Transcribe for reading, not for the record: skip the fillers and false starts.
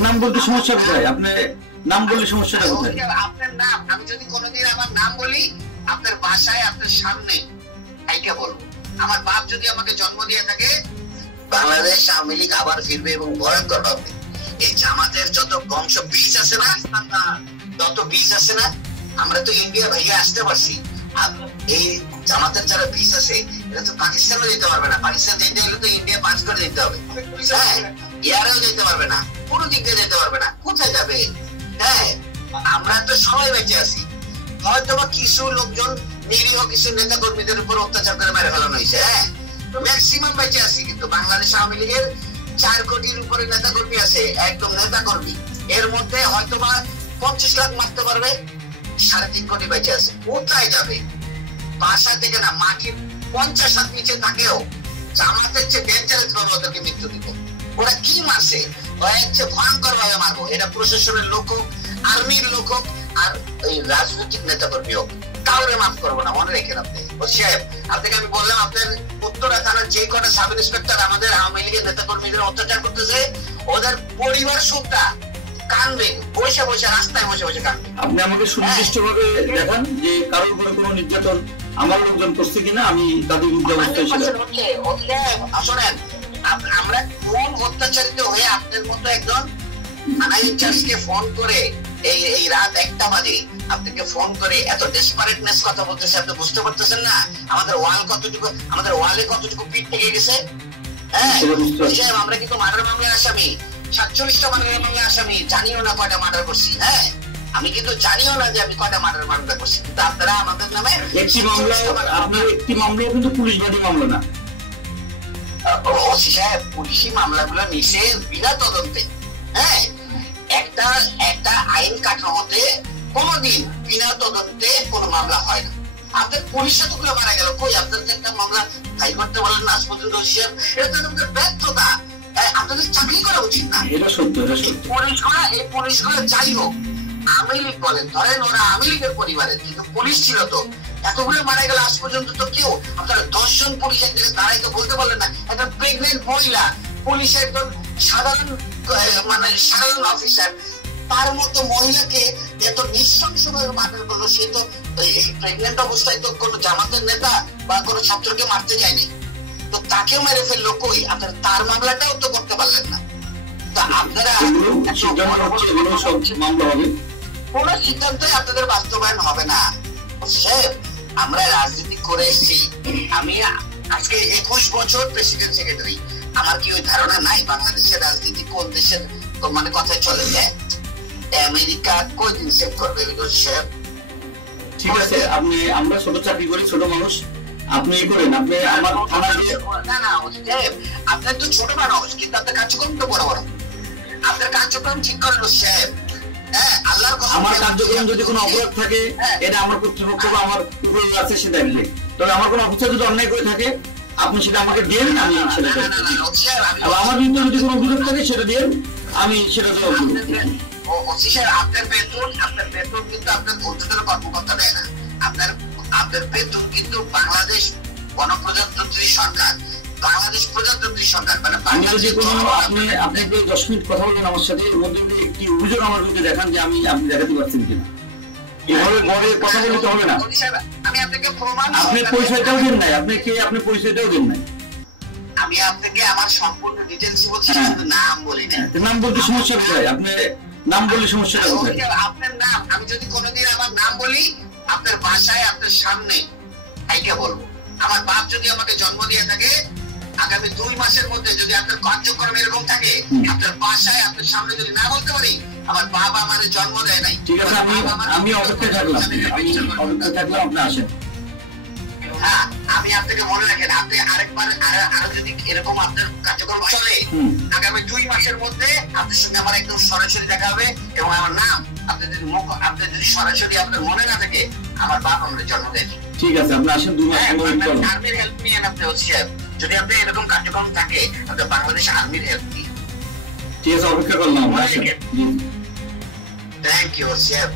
নাম বলতে সমস্যা কোথায়? আপনি নাম বললে সমস্যাটা কোথায়? আপনার নাম আমি যদি কোনোদিন আমার নাম বলি, আপনার বাসায় আপনার সামনে আইকা বলবো। আমার বাপ যদি আমাকে জন্ম দিয়ে থাকে, বাংলাদেশ আওয়ামী লীগ আবার ফিরবে এবং ভয়ঙ্কর হবে। এই জামাতের যত বংশ বীজ আছে না, যত বীজ আছে না, আমরা তো ইন্ডিয়া ভাইয়া আসতে পারছি। এই জামাতের যারা বীজ আছে এটা তো পাকিস্তানও যেতে পারবে না। পাকিস্তান যেতে হলে তো ইন্ডিয়া পাস করে দিতে হবে। হ্যাঁ, ইয়ারেও যেতে পারবে না, কোনো দিক দিয়ে যেতে পারবে না। কোথায় যাবে? হ্যাঁ, আমরা তো সবাই বেঁচে আছি। হয়তো বা কিছু লোকজন নিরীহ কিছু নেতা কর্মীদের উপর অত্যাচার করে মেরে ফেলানো হয়েছে। হ্যাঁ, ম্যাক্সিমাম বেঁচে আছি। কিন্তু বাংলাদেশ আওয়ামী লীগের 4 কোটির উপরে নেতা কর্মী আছে, একদম নেতা কর্মী। এর মধ্যে হয়তো বা 50 লাখ মারতে পারবে, 3.5 কোটি বেঁচে আছে। কোথায় যাবে? বাসা থেকে না, মাটির 50 হাত নিচে থাকেও জামাতের চেয়ে ডেঞ্জারাস ভাবে ওদেরকে মৃত্যু দিব। ওরা কি মারছে? ওরা হচ্ছে ভয়ঙ্কর ভাবে মারবো। এটা প্রশাসনের লোক হোক, আর্মির লোক হোক, আর ওই রাজনৈতিক নেতা কর্মী হোক, কাউরে মাফ করবো না। মনে রেখেন আপনি। ও সাহেব, আপনাকে আমি বললাম, আপনার উত্তরা থানার যে কটা সাব ইন্সপেক্টর আমাদের আওয়ামী লীগের নেতা কর্মীদের অত্যাচার করতেছে, ওদের পরিবার সুদ্ধা কানবে, বসে বসে রাস্তায় বসে বসে কানবে। আপনি আমাকে সুনির্দিষ্ট ভাবে দেখান যে কারোর উপরে কোনো নির্যাতন আমার লোকজন করছে কিনা, আমি তাদের বিরুদ্ধে অবস্থায় ছিলাম। শোনেন, আমরা কোন অত্যাচারিত হয়ে আপনার মতো একজন আনাইচার্সকে ফোন করে এই রাত 1টা বাজে আপনাকে ফোন করে এত ডেসপারেটনেস কথা বলতেছে, আপনি বুঝতে পারতেছেন না আমাদের ওয়ালে কতটুকু পিঠ থেকে গেছে? হ্যাঁ, আমরা কিন্তু মার্ডার মামলার আসামি, 47টা মার্ডার মামলার আসামি। জানিও না কয়টা মার্ডার করছি। হ্যাঁ, আমি কিন্তু জানিও না যে আমি কয়টা মার্ডার মামলা করছি। কিন্তু আপনারা আমাদের নামে একটি মামলা, আপনার একটি মামলা কিন্তু পুলিশ বাদী মামলা না। ওসি সাহেব, পুলিশি মামলাগুলো নিষেধ বিনা তদন্তে। হ্যাঁ, একটা আইন কাঠামোতে কোনোদিন বিনা তদন্তে কোনো মামলা হয় না। আপনার পুলিশ এতগুলো মারা গেল, কই আপনার একটা মামলা ফাইল করতে বলেন না আজ পর্যন্ত? এটা তো আমাদের ব্যর্থতা। আপনাদের চাকরি করা উচিত না। এটা সত্য, এটা সত্য। পুলিশগুলো যাই হোক, আওয়ামী লীগ বলেন, ধরেন ওরা আওয়ামী লীগের পরিবারের, কিন্তু পুলিশ ছিল তো। এতগুলো মারা গেল আজ পর্যন্ত তো কেউ, আপনারা 10 জন পুলিশ একদিকে দাঁড়াই তো বলতে পারলেন না একটা প্রেগনেন্ট মহিলা পুলিশ, একজন সাধারণ অফিসার, তার মতো মহিলাকে এত নৃশংসভাবে মার্ডার করলো। সে তো এই প্রেগনেন্ট অবস্থায় তো কোনো জামাতের নেতা বা কোনো ছাত্রকে মারতে যায়নি, তো তাকেও মেরে ফেললো। কই আপনারা তার মামলাটাও তো করতে পারলেন না। তো আপনারা কোন সিদ্ধান্তই আপনাদের বাস্তবায়ন হবে না। আমরা রাজনীতি করে এসেছি। আমি আজকে 21 বছর প্রেসিডেন্ট সেক্রেটারি। আমার কি ওই ধারণা নাই বাংলাদেশের রাজনীতি কোন দেশের মানে কথায় চলে যায়? আমেরিকা কয়দিন সেভ করবে? ঠিক আছে, আপনি, আমরা ছোট চাকরি করি, ছোট মানুষ, আপনি করেন। আপনি আমার আপনার তো ছোট মানুষ, কিন্তু আপনার কার্যক্রম তো বড় বড়। আপনার কার্যক্রম ঠিক করেন সাহেব। হ্যাঁ, আল্লাহর কথা। আমার কার্যক্রম যদি কোনো অপরাধ থাকে, এটা আমার কর্তৃপক্ষ বা আমার উপরে আছে সেটা দিলে, তবে আমার কোনো অফিসার যদি অন্যায় করে থাকে, আপনি সেটা আমাকে দেন, আমি সেটা আমার বিরুদ্ধে যদি কোনো অভিযোগ থাকে সেটা দেন, আমি সেটা জবাব দেব। আপনার বেতন কিন্তু আপনার ঊর্ধ্বতন কর্মকর্তা দেয় না। আপনার বেতন কিন্তু বাংলাদেশ গণপ্রজাতন্ত্রী সরকার, বাংলাদেশ প্রজাতন্ত্রী সরকার, মানে আমি যদি কোনো আপনি 10 মিনিট কথা বলবেন আমার সাথে, এর মধ্যে একটি অভিযোগ আমার বিরুদ্ধে দেখান যে আপনি দেখাতে পারছেন কিনা। এভাবে বড় কথা বলতে হবে না। আমি আপনাকে প্রমাণ, আপনি পরিচয়টাও দেন নাই, আপনি পরিচয়টাও দেন নাই। আমি আপনাকে আমার সম্পূর্ণ ডিটেইলস বলছি, শুধু নাম বলি না। নাম বলতে সমস্যা কোথায়? আপনি নাম বললে সমস্যাটা কোথায়? আপনার নাম আমি যদি কোনোদিন আমার নাম বলি, আপনার বাসায় আপনার সামনে আইকা বলবো। আমার বাপ যদি আমাকে জন্ম দিয়ে থাকে, আগামী 2 মাসের মধ্যে যদি আপনার কার্যক্রম এরকম থাকে, আপনার বাসায় আপনার সামনে যদি না বলতে পারি, আমার বাবা আমাদের জন্ম দেয় নাই। ঠিক আছে, আমি অপেক্ষায় থাকলাম, আপনি আসেন। হ্যাঁ, আমি আপনাকে মনে রাখেন, আপনি আরেকবার আরো যদি এরকম আপনার কার্যক্রম চলে, আগামী 2 মাসের মধ্যে আপনার সঙ্গে আমার একদম সরাসরি দেখা হবে। এবং আমার নাম আপনি যদি সরাসরি আপনার মনে না থাকে, আমার বাবা আমাদের জন্ম দেয়নি। ঠিক আছে, আপনি আসেন। 2 মাস আর্মির হেল্প নিয়েন আপনি। হচ্ছে যদি আপনি এরকম কার্যক্রম থাকে, আপনি বাংলাদেশ আর্মির হেল্প নিন। ঠিক আছে, অপেক্ষা করলাম। থ্যাংক ইউ সাহেব।